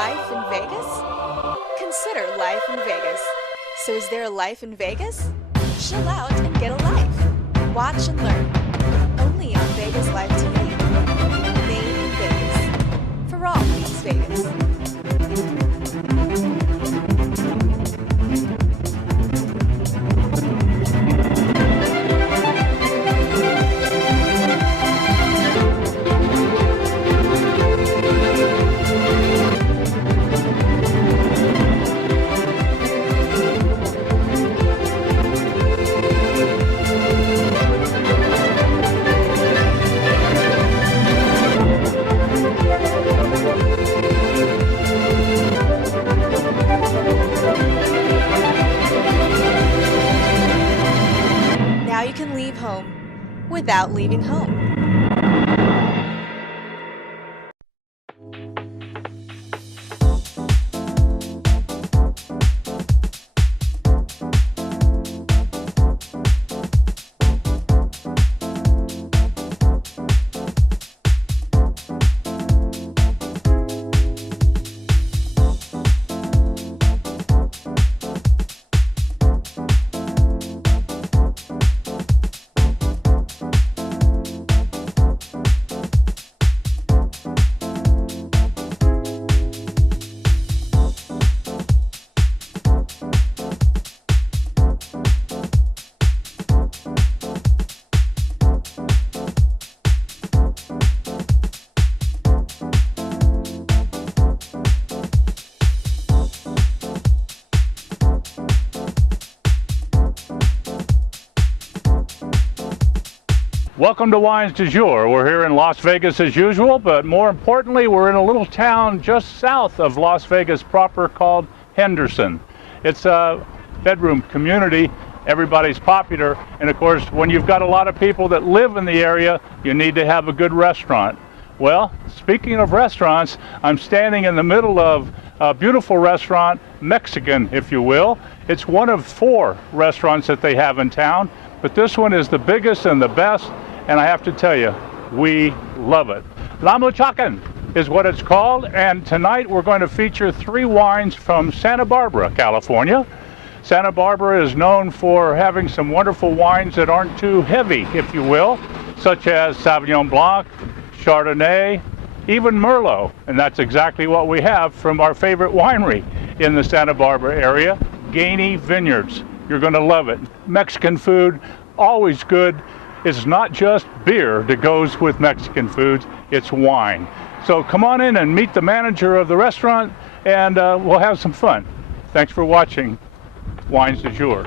life in Vegas? Consider life in Vegas. So is there a life in Vegas? Chill out and get a life. Watch and learn. Only on VegaslifeTV. Made in Vegas. For all things Vegas. Now you can leave home without leaving home. Welcome to Wines du Jour. We're here in Las Vegas as usual, but more importantly, we're in a little town just south of Las Vegas proper called Henderson. It's a bedroom community. Everybody's popular, and of course, when you've got a lot of people that live in the area, you need to have a good restaurant. Well, speaking of restaurants, I'm standing in the middle of a beautiful restaurant, Mexican, if you will. It's one of 4 restaurants that they have in town, but this one is the biggest and the best. And I have to tell you, we love it. La MICHOACAN is what it's called, and tonight we're going to feature 3 wines from Santa Barbara, California. Santa Barbara is known for having some wonderful wines that aren't too heavy, if you will, such as Sauvignon Blanc, Chardonnay, even Merlot. And that's exactly what we have from our favorite winery in the Santa Barbara area, Gainey Vineyards. You're going to love it. Mexican food, always good. It's not just beer that goes with Mexican foods, it's wine. So come on in and meet the manager of the restaurant, and we'll have some fun. Thanks for watching Wines du Jour.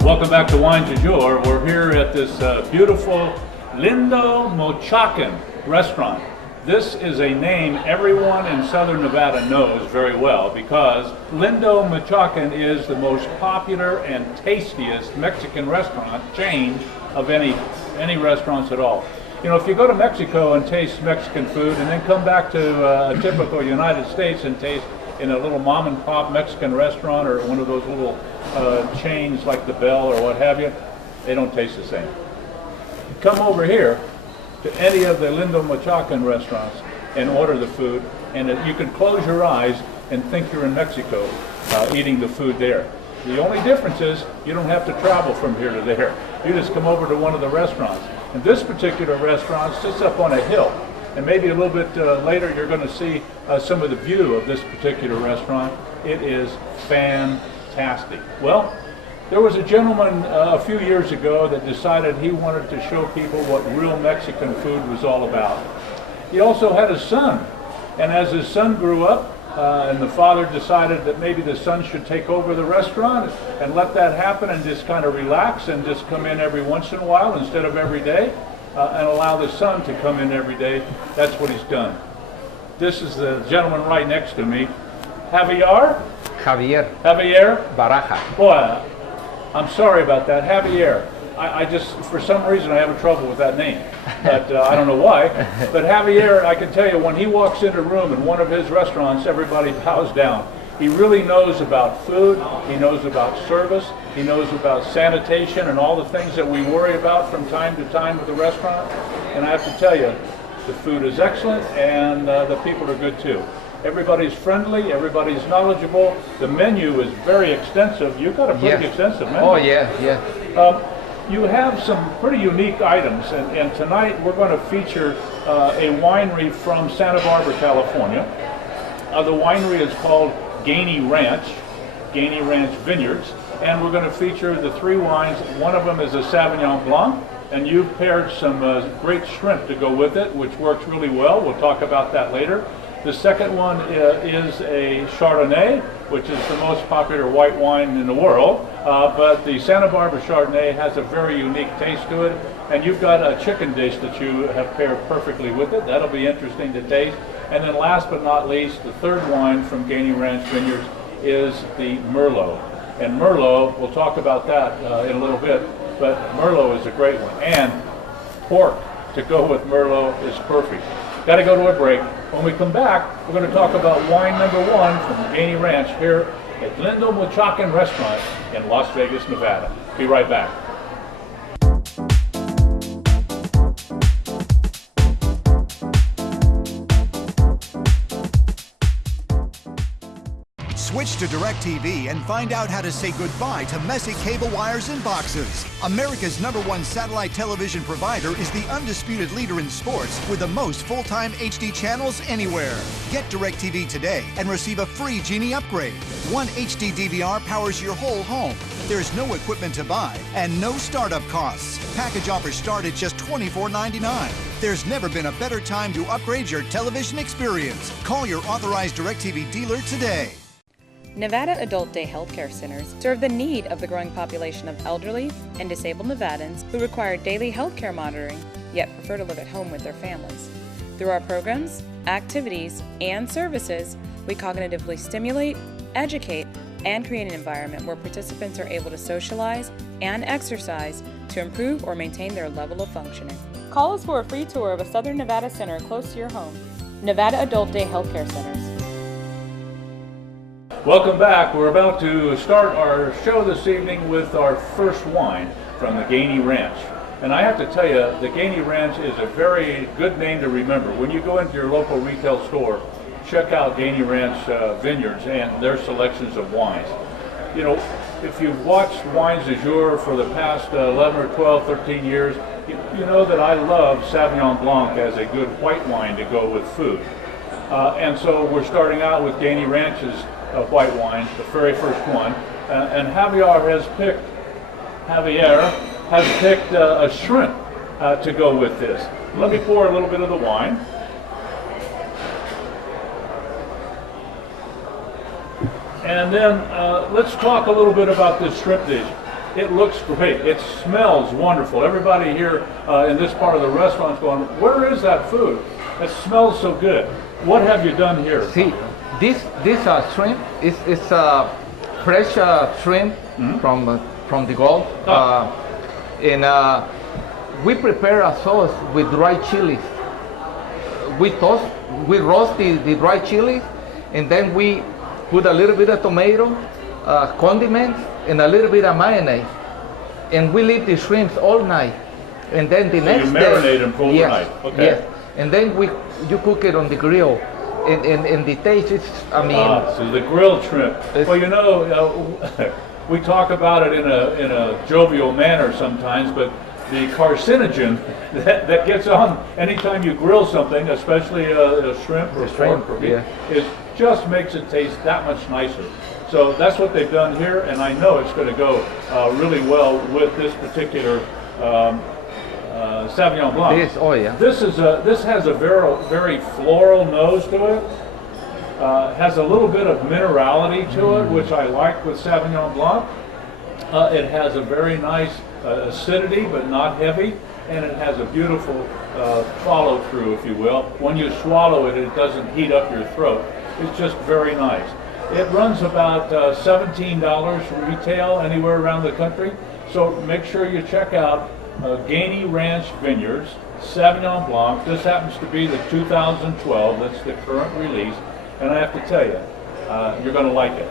Welcome back to Wines du Jour. We're here at this beautiful Lindo MICHOACAN restaurant. This is a name everyone in Southern Nevada knows very well because Lindo MICHOACAN is the most popular and tastiest Mexican restaurant chain of any restaurants at all. You know, if you go to Mexico and taste Mexican food and then come back to a typical United States and taste in a little mom and pop Mexican restaurant or one of those little chains like the Bell or what have you, they don't taste the same. Come over here to any of the Lindo MICHOACAN restaurants and order the food, and you can close your eyes and think you're in Mexico eating the food there. The only difference is you don't have to travel from here to there. You just come over to one of the restaurants. And this particular restaurant sits up on a hill, and maybe a little bit later you're going to see some of the view of this particular restaurant. It is fantastic. Well, there was a gentleman a few years ago that decided he wanted to show people what real Mexican food was all about. He also had a son, and as his son grew up, and the father decided that maybe the son should take over the restaurant and let that happen and just kind of relax and just come in every once in a while instead of every day, and allow the son to come in every day. That's what he's done. This is the gentleman right next to me, Javier Baraja. Boy, I'm sorry about that. Javier. I just, for some reason, I have trouble with that name, but I don't know why. But Javier, I can tell you, when he walks into a room in one of his restaurants, everybody bows down. He really knows about food, he knows about service, he knows about sanitation and all the things that we worry about from time to time with the restaurant. And I have to tell you, The food is excellent, and the people are good too. Everybody's friendly, everybody's knowledgeable. The menu is very extensive. You've got a pretty extensive menu. Oh yeah. You have some pretty unique items, and tonight we're going to feature a winery from Santa Barbara, California. The winery is called Gainey Ranch Vineyards, and we're going to feature the three wines. One of them is a Sauvignon Blanc, and you've paired some great shrimp to go with it, which works really well. We'll talk about that later. The second one is a Chardonnay, which is the most popular white wine in the world, but the Santa Barbara Chardonnay has a very unique taste to it, and you've got a chicken dish that you have paired perfectly with it. That'll be interesting to taste. And then last but not least, the third wine from Gainey Ranch Vineyards is the Merlot. And Merlot, we'll talk about that in a little bit, but Merlot is a great one. And pork to go with Merlot is perfect. Got to go to a break. When we come back, we're going to talk about wine number one from Gainey Ranch here at Lindo MICHOACAN Restaurant in Las Vegas, Nevada. Be right back. Switch to DirecTV and find out how to say goodbye to messy cable wires and boxes. America's #1 satellite television provider is the undisputed leader in sports with the most full-time HD channels anywhere. Get DirecTV today and receive a free Genie upgrade. One HD DVR powers your whole home. There's no equipment to buy and no startup costs. Package offers start at just $24.99. There's never been a better time to upgrade your television experience. Call your authorized DirecTV dealer today. Nevada Adult Day Healthcare Centers serve the need of the growing population of elderly and disabled Nevadans who require daily healthcare monitoring, yet prefer to live at home with their families. Through our programs, activities, and services, we cognitively stimulate, educate, and create an environment where participants are able to socialize and exercise to improve or maintain their level of functioning. Call us for a free tour of a Southern Nevada center close to your home. Nevada Adult Day Healthcare Centers. Welcome back. We're about to start our show this evening with our first wine from the Gainey Ranch. And I have to tell you, the Gainey Ranch is a very good name to remember. When you go into your local retail store, check out Gainey Ranch Vineyards and their selections of wines. You know, if you've watched Wines du Jour for the past 11 or 12, 13 years, you know that I love Sauvignon Blanc as a good white wine to go with food. And so we're starting out with Gainey Ranch's white wine, the very first one, and Javier has picked a shrimp to go with this. Let me pour a little bit of the wine. And then let's talk a little bit about this shrimp dish. It looks great. It smells wonderful. Everybody here in this part of the restaurant is going, where is that food? It smells so good. What have you done here? See, this shrimp is fresh shrimp from the Gulf, and we prepare a sauce with dry chilies. We roast the dry chilies, and then we put a little bit of tomato, condiments, and a little bit of mayonnaise, and we leave the shrimps all night, and then the next day you marinate them overnight. Yes, okay. Yes, and then you cook it on the grill. And the taste is, so the grilled shrimp. Well, you know, we talk about it in a jovial manner sometimes, but the carcinogen that gets on anytime you grill something, especially a shrimp or pork or beef, it just makes it taste that much nicer. So that's what they've done here, and I know it's going to go really well with this particular Sauvignon Blanc. This has a very floral nose to it. Has a little bit of minerality to it, which I like with Sauvignon Blanc. It has a very nice acidity, but not heavy, and it has a beautiful follow through, if you will. When you swallow it, it doesn't heat up your throat. It's just very nice. It runs about $17 retail anywhere around the country. So make sure you check out Gainey Ranch Vineyards, Sauvignon Blanc. This happens to be the 2012, that's the current release, and I have to tell you, you're going to like it.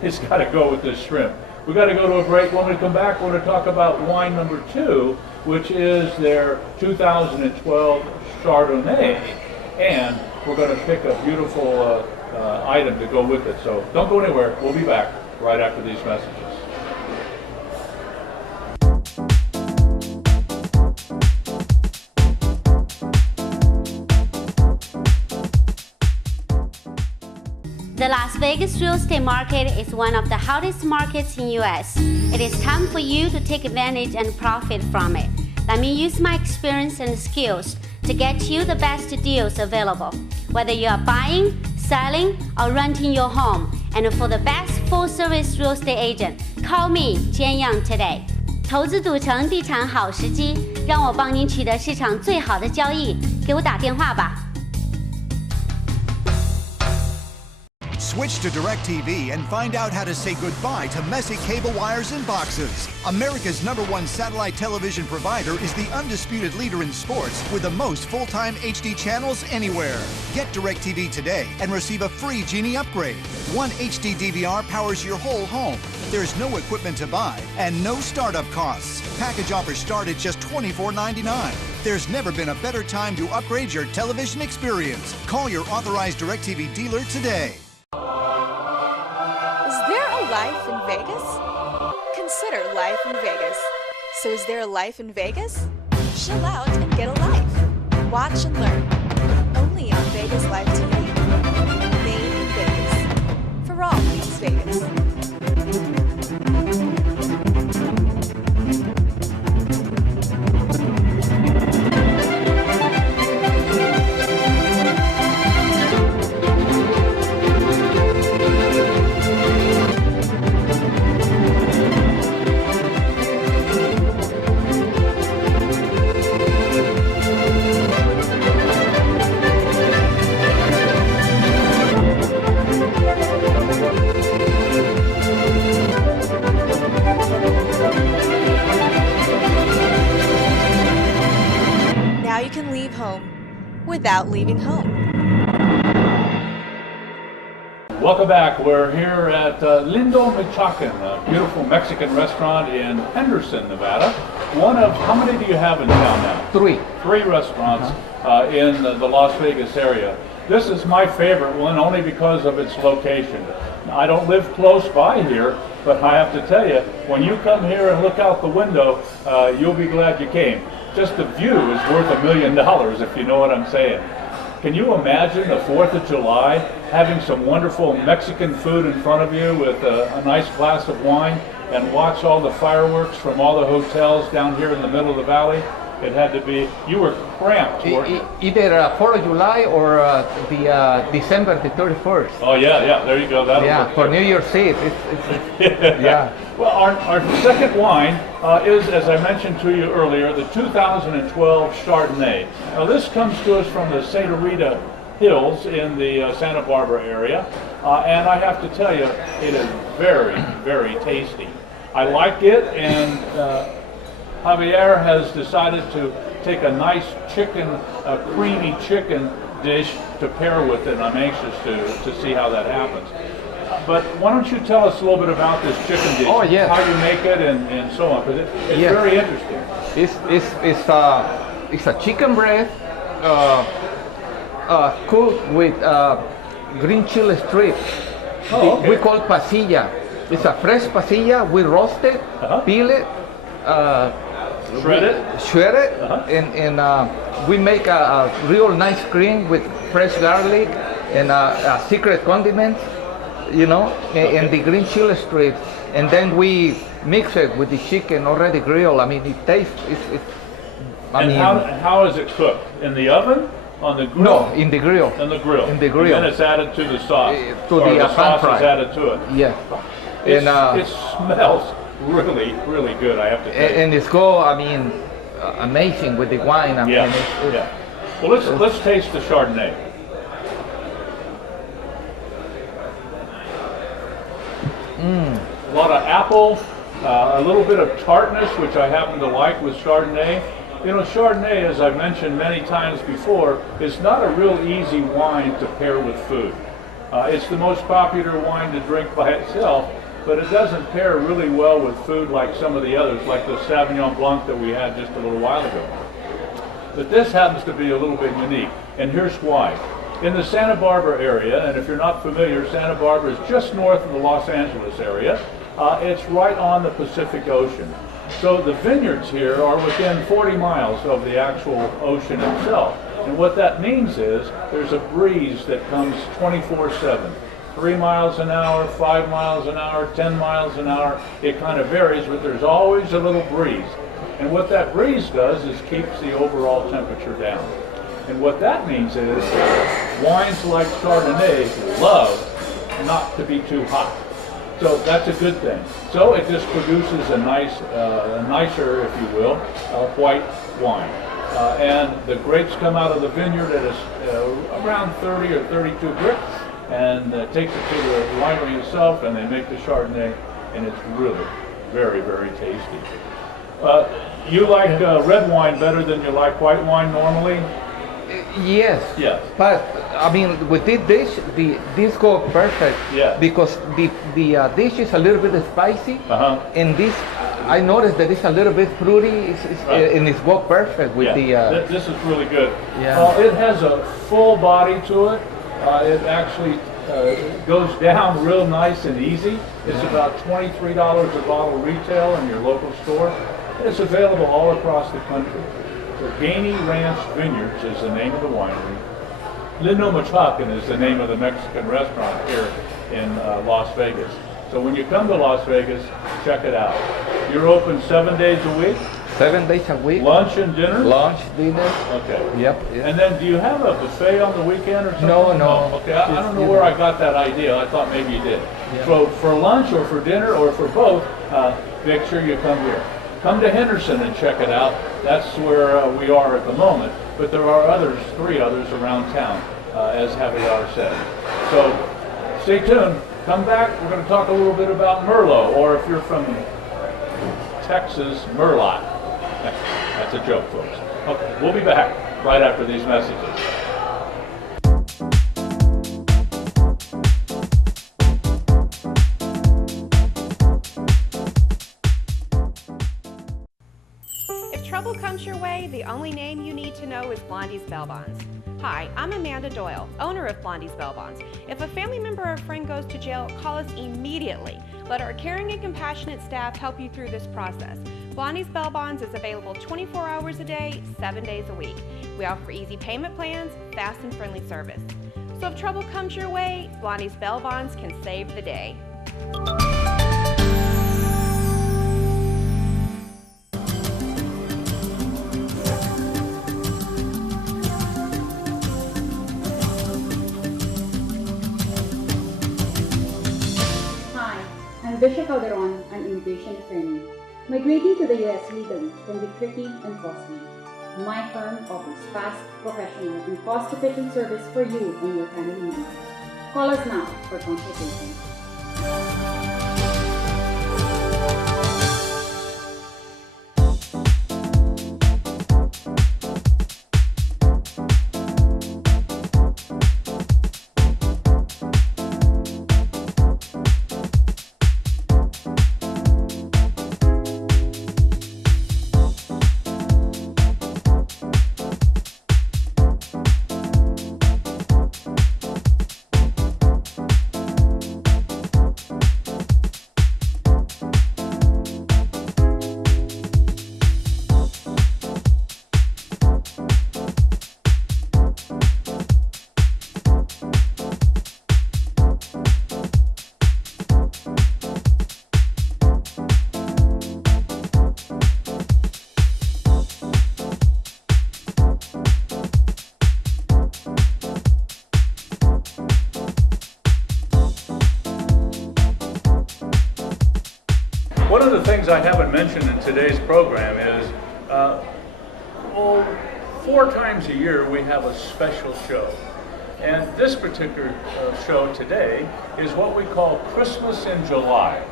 It's got to go with this shrimp. We've got to go to a break. When we come back, we're going to talk about wine number two which is their 2012 Chardonnay. And we're going to pick a beautiful item to go with it. So don't go anywhere. We'll be back right after these messages. The Las Vegas real estate market is one of the hottest markets in US. It is time for you to take advantage and profit from it. Let me use my experience and skills to get you the best deals available. Whether you are buying, selling, or renting your home, and for the best full-service real estate agent, call me Jian Yang today. 投资赌城地产好时机，让我帮您取得市场最好的交易，给我打电话吧。Switch to DirecTV and find out how to say goodbye to messy cable wires and boxes. America's #1 satellite television provider is the undisputed leader in sports with the most full-time HD channels anywhere. Get DirecTV today and receive a free Genie upgrade. One HD DVR powers your whole home. There's no equipment to buy and no startup costs. Package offers start at just $24.99. There's never been a better time to upgrade your television experience. Call your authorized DirecTV dealer today. Is there a life in Vegas? Consider life in Vegas. So is there a life in Vegas? Chill out and get a life. Watch and learn. Only on Vegas Live TV. Made in Vegas. For all things Vegas. Now you can leave home without leaving home. Welcome back. We're here at Lindo, MICHOACAN, a beautiful Mexican restaurant in Henderson, Nevada. One of, how many do you have in town now? Three. Three restaurants in the Las Vegas area. This is my favorite one only because of its location. I don't live close by here, but I have to tell you, when you come here and look out the window, you'll be glad you came. Just the view is worth $1 million, if you know what I'm saying. Can you imagine the 4th of July, having some wonderful Mexican food in front of you with a nice glass of wine and watch all the fireworks from all the hotels down here in the middle of the valley? It had to be, you were cramped, weren't you? Either 4th of July or the December the 31st. Oh yeah, there you go. That'll work for too. New Year's Eve. Yeah. Well, our second wine is, as I mentioned to you earlier, the 2012 Chardonnay. Now this comes to us from the Santa Rita Hills in the Santa Barbara area, and I have to tell you, it is very, very tasty. I like it, and Javier has decided to take a nice chicken, a creamy chicken dish to pair with it, and I'm anxious to see how that happens. But why don't you tell us a little bit about this chicken dish, how you make it, and so on, because it's very interesting. It's a chicken breast cooked with green chili strips. Oh, okay. We call pasilla. It's a fresh pasilla. We roast it, peel it, shred it, and we make a real nice cream with fresh garlic and a secret condiment, you know, and the green chili strips, and then we mix it with the chicken already grilled. I mean, it tastes. How is it cooked? In the oven? On the grill? No, in the grill. In the grill. In the grill. And then it's added to the sauce. The sauce fry. is added to it. Yeah. It smells really, really good, I have to say. And it's amazing with the wine. Well, let's taste the Chardonnay. A lot of apple, a little bit of tartness, which I happen to like with Chardonnay. You know, Chardonnay, as I've mentioned many times before, is not a real easy wine to pair with food. It's the most popular wine to drink by itself, but it doesn't pair really well with food like some of the others, like the Sauvignon Blanc that we had just a little while ago. But this happens to be a little bit unique, and here's why. In the Santa Barbara area, and if you're not familiar, Santa Barbara is just north of the Los Angeles area. It's right on the Pacific Ocean. So the vineyards here are within 40 miles of the actual ocean itself. And what that means is there's a breeze that comes 24/7. 3 miles an hour, 5 miles an hour, 10 miles an hour. It kind of varies, but there's always a little breeze. And what that breeze does is keeps the overall temperature down. And what that means is wines like Chardonnay love not to be too hot. So that's a good thing. So it just produces a nicer, if you will, white wine. And the grapes come out of the vineyard at around 30 or 32 Brix, and takes it to the winery itself, and they make the Chardonnay, and it's really very, very tasty. You like red wine better than you like white wine normally? Yes. Yes. But I mean, with this dish, this goes perfect. Yeah. Because the dish is a little bit spicy, and this I noticed that it's a little bit fruity, and it's go perfect with This is really good. Yeah. It has a full body to it. It actually goes down real nice and easy. It's about $23 a bottle retail in your local store. It's available all across the country. So Gainey Ranch Vineyards is the name of the winery. Lindo MICHOACAN is the name of the Mexican restaurant here in Las Vegas. So when you come to Las Vegas, check it out. You're open 7 days a week? 7 days a week. Lunch and dinner? Lunch, dinner. Okay. Yep. And then do you have a buffet on the weekend or something? No. Okay, I don't know where I got that idea. I thought maybe you did. Yeah. So for lunch or for dinner or for both, make sure you come here. Come to Henderson and check it out. That's where we are at the moment. But there are 3 others around town, as Javier said. So stay tuned. Come back. We're going to talk a little bit about Merlot, or if you're from Texas, Merlot. That's a joke, folks. Okay, we'll be back right after these messages. If trouble comes your way, the only name you need to know is Blondie's Bail Bonds. Hi, I'm Amanda Doyle, owner of Blondie's Bail Bonds. If a family member or friend goes to jail, call us immediately. Let our caring and compassionate staff help you through this process. Blondie's Bail Bonds is available 24 hours a day, 7 days a week. We offer easy payment plans, fast and friendly service. So if trouble comes your way, Blondie's Bail Bonds can save the day. Bishop Calderon, an immigration attorney. Migrating to the U.S. legally can be tricky and costly. My firm offers fast, professional, and cost-efficient service for you and your family needs. Call us now for consultation. One of the things I haven't mentioned in today's program is 4 times a year we have a special show. And this particular show today is what we call Christmas in July.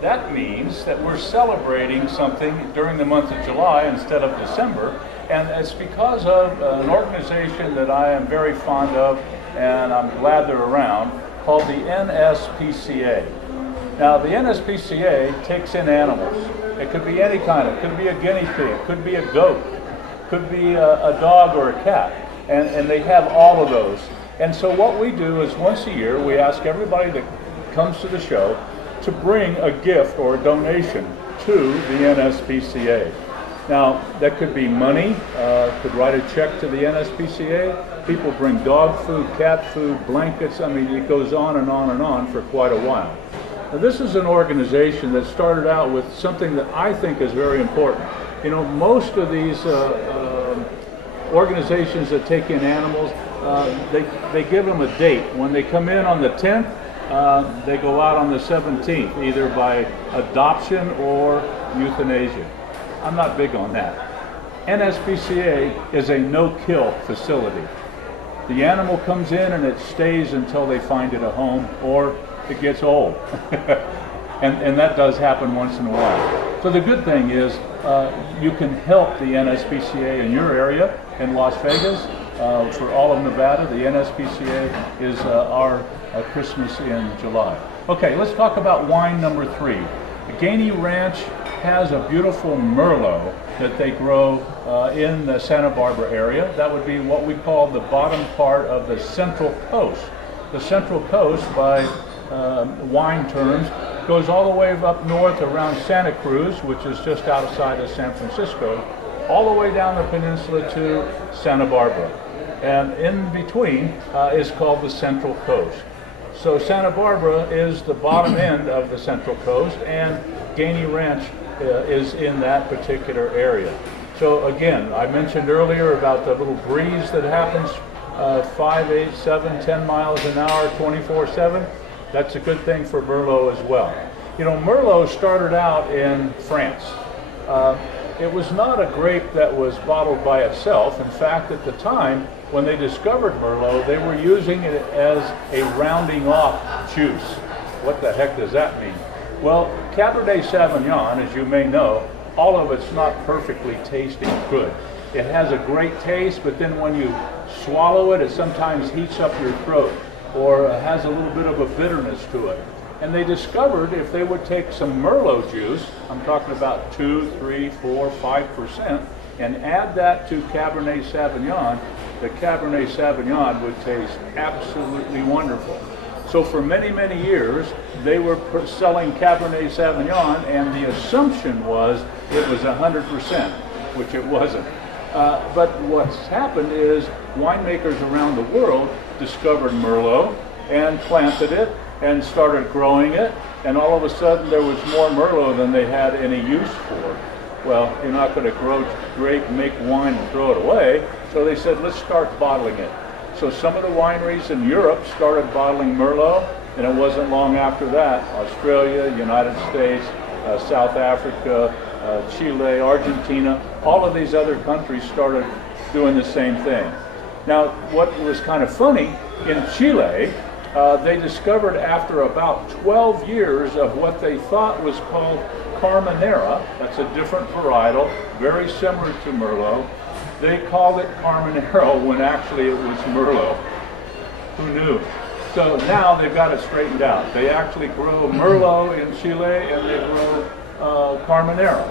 That means that we're celebrating something during the month of July instead of December, and it's because of an organization that I am very fond of and I'm glad they're around, called the NSPCA. Now, the NSPCA takes in animals. It could be any kind. It could be a guinea pig. It could be a goat. It could be a dog or a cat. And they have all of those. And so what we do is once a year, we ask everybody that comes to the show to bring a gift or a donation to the NSPCA. Now, that could be money, could write a check to the NSPCA. People bring dog food, cat food, blankets. I mean, it goes on and on and on for quite a while. Now, this is an organization that started out with something that I think is very important. You know, most of these organizations that take in animals, they give them a date. When they come in on the 10th, they go out on the 17th, either by adoption or euthanasia. I'm not big on that. NSPCA is a no-kill facility. The animal comes in and it stays until they find it a home or it gets old. and that does happen once in a while. So the good thing is you can help the NSPCA in your area in Las Vegas. For all of Nevada, the NSPCA is our Christmas in July. Okay, let's talk about wine number 3. Gainey Ranch has a beautiful Merlot that they grow in the Santa Barbara area. That would be what we call the bottom part of the Central Coast. The Central Coast, by wine terms, goes all the way up north around Santa Cruz, which is just outside of San Francisco, all the way down the peninsula to Santa Barbara. And in between is called the Central Coast. So Santa Barbara is the bottom end of the Central Coast, and Gainey Ranch is in that particular area. So again, I mentioned earlier about the little breeze that happens 5, 8, 7, 10 miles an hour, 24/7. That's a good thing for Merlot as well. You know, Merlot started out in France. It was not a grape that was bottled by itself. In fact, at the time, when they discovered Merlot, they were using it as a rounding off juice. What the heck does that mean? Well, Cabernet Sauvignon, as you may know, all of it's not perfectly tasting good. It has a great taste, but then when you swallow it, it sometimes heats up your throat or has a little bit of a bitterness to it. And they discovered if they would take some Merlot juice, I'm talking about 2, 3, 4, 5%, and add that to Cabernet Sauvignon, the Cabernet Sauvignon would taste absolutely wonderful. So for many, many years, they were selling Cabernet Sauvignon, and the assumption was it was 100%, which it wasn't. But what's happened is winemakers around the world discovered Merlot and planted it and started growing it, and all of a sudden there was more Merlot than they had any use for. Well, you're not going to grow grape, make wine, and throw it away, so they said, let's start bottling it. So some of the wineries in Europe started bottling Merlot, and it wasn't long after that, Australia, United States, South Africa, Chile, Argentina, all of these other countries started doing the same thing. Now, what was kind of funny, in Chile, they discovered after about 12 years of what they thought was called Carmenera, that's a different varietal, very similar to Merlot. They called it Carmenera when actually it was Merlot. Who knew? So now they've got it straightened out. They actually grow Merlot in Chile and they grow Carmenera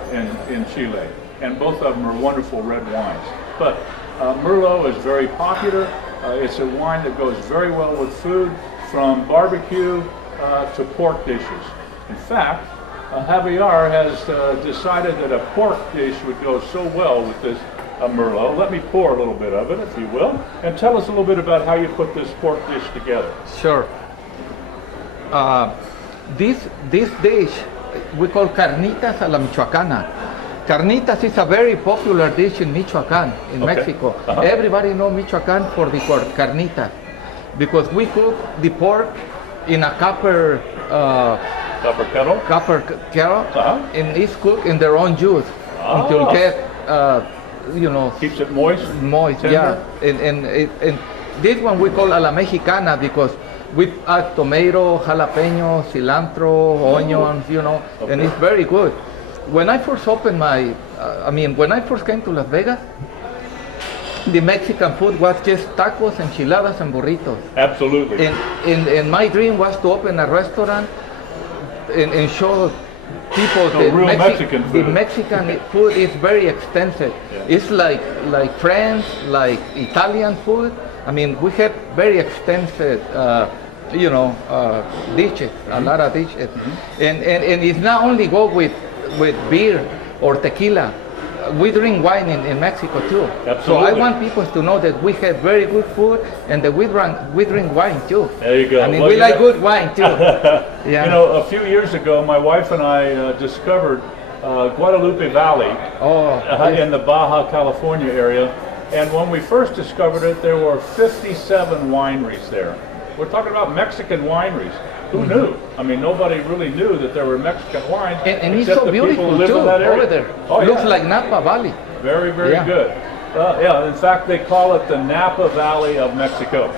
in Chile. And both of them are wonderful red wines. But Merlot is very popular. It's a wine that goes very well with food, from barbecue to pork dishes. In fact, Javier has decided that a pork dish would go so well with this Merlot. Let me pour a little bit of it, if you will, and tell us a little bit about how you put this pork dish together. Sure. This dish we call carnitas a la michoacana. Carnitas is a very popular dish in Michoacan, in Mexico. Everybody knows Michoacan for the carnitas, because we cook the pork in a copper kettle, and it's cooked in their own juice until get keeps it moist. Tender. Yeah. And this one we call a la mexicana because we add tomato, jalapeno, cilantro, onions, and it's very good. When I first opened when I first came to Las Vegas, the Mexican food was just tacos, enchiladas, and burritos. Absolutely. And my dream was to open a restaurant and show people So real Mexican food. The Mexican food is very extensive. Yeah. It's like French, like Italian food. I mean, we have very extensive, dishes, a lot of dishes. And it's not only go with beer or tequila. We drink wine in Mexico too. Absolutely. So I want people to know that we have very good food and that we drink wine too. There you go. I mean, Well, we like good wine too. Yeah. You know, a few years ago, my wife and I discovered Guadalupe Valley in the Baja California area. And when we first discovered it, there were 57 wineries there. We're talking about Mexican wineries. Who knew? I mean, nobody really knew that there were Mexican wines. And it's except so the people beautiful who live too, in that area. over there. Oh, Looks yeah. like Napa Valley. Very, very Yeah. good. Yeah, in fact, they call it the Napa Valley of Mexico.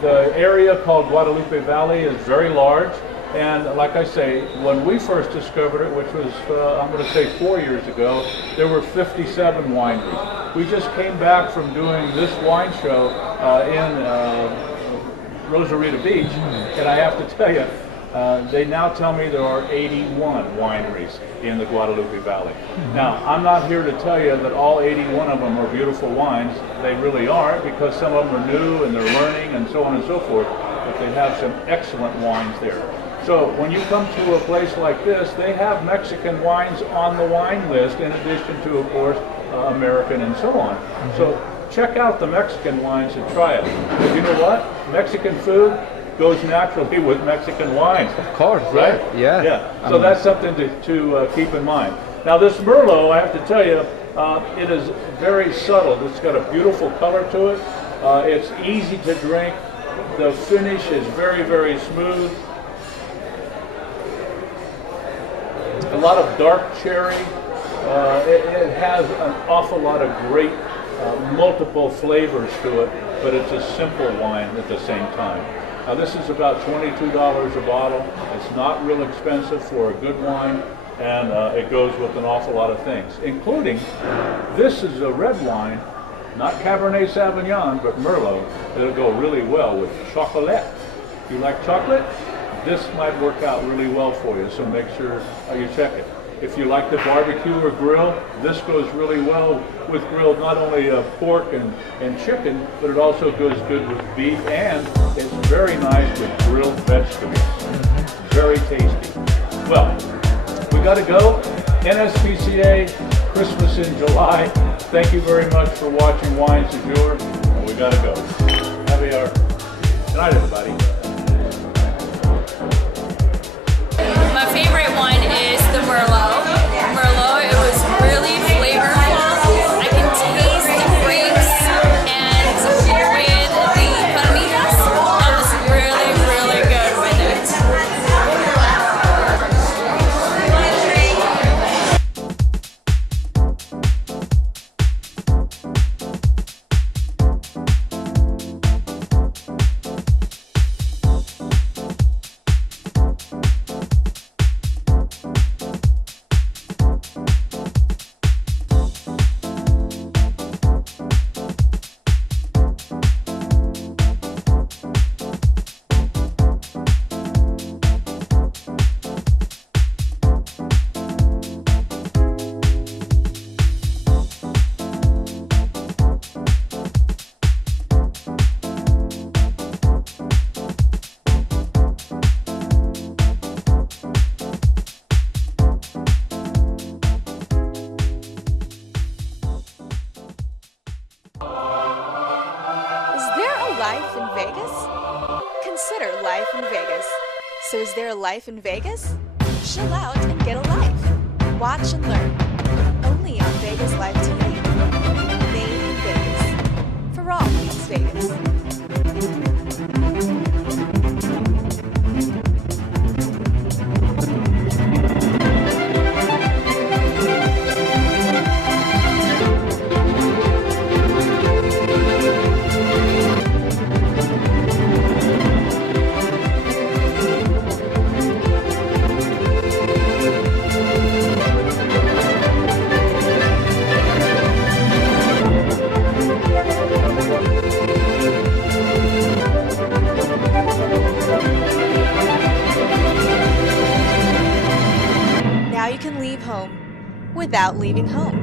The area called Guadalupe Valley is very large. And like I say, when we first discovered it, which was, I'm going to say 4 years ago, there were 57 wineries. We just came back from doing this wine show in Rosarito Beach, and I have to tell you, they now tell me there are 81 wineries in the Guadalupe Valley. Now, I'm not here to tell you that all 81 of them are beautiful wines. They really aren't, because some of them are new and they're learning and so on and so forth, but they have some excellent wines there. So when you come to a place like this, they have Mexican wines on the wine list, in addition to, of course, American and so on. So check out the Mexican wines and try it. But you know what? Mexican food goes naturally with Mexican wines. Of course, right? Yeah. Yeah. So that's something to keep in mind. Now this Merlot, I have to tell you, it is very subtle. It's got a beautiful color to it. It's easy to drink. The finish is very, very smooth. A lot of dark cherry. It has an awful lot of great multiple flavors to it, but it's a simple wine at the same time. Now this is about $22 a bottle. It's not real expensive for a good wine, and it goes with an awful lot of things, including, this is a red wine, not Cabernet Sauvignon, but Merlot. It'll go really well with chocolate. You like chocolate? This might work out really well for you, so make sure you check it. If you like to barbecue or grill, this goes really well with grilled, not only pork and chicken, but it also goes good with beef, and it's very nice with grilled vegetables. Very tasty. Well, we got to go. NSPCA, Christmas in July. Thank you very much for watching Wines du Jour, and we got to go. Happy hour. Good night, everybody. My favorite one is the Merlot. Merlot, it was really flavorful. I can taste the grapes, and with the palmitas, it was really, really good with it. Life in Vegas? Consider life in Vegas. So is there a life in Vegas? Chill out and get a life. Watch and learn. Only on Vegas Live TV. Made in Vegas. For all things Vegas. leaving home.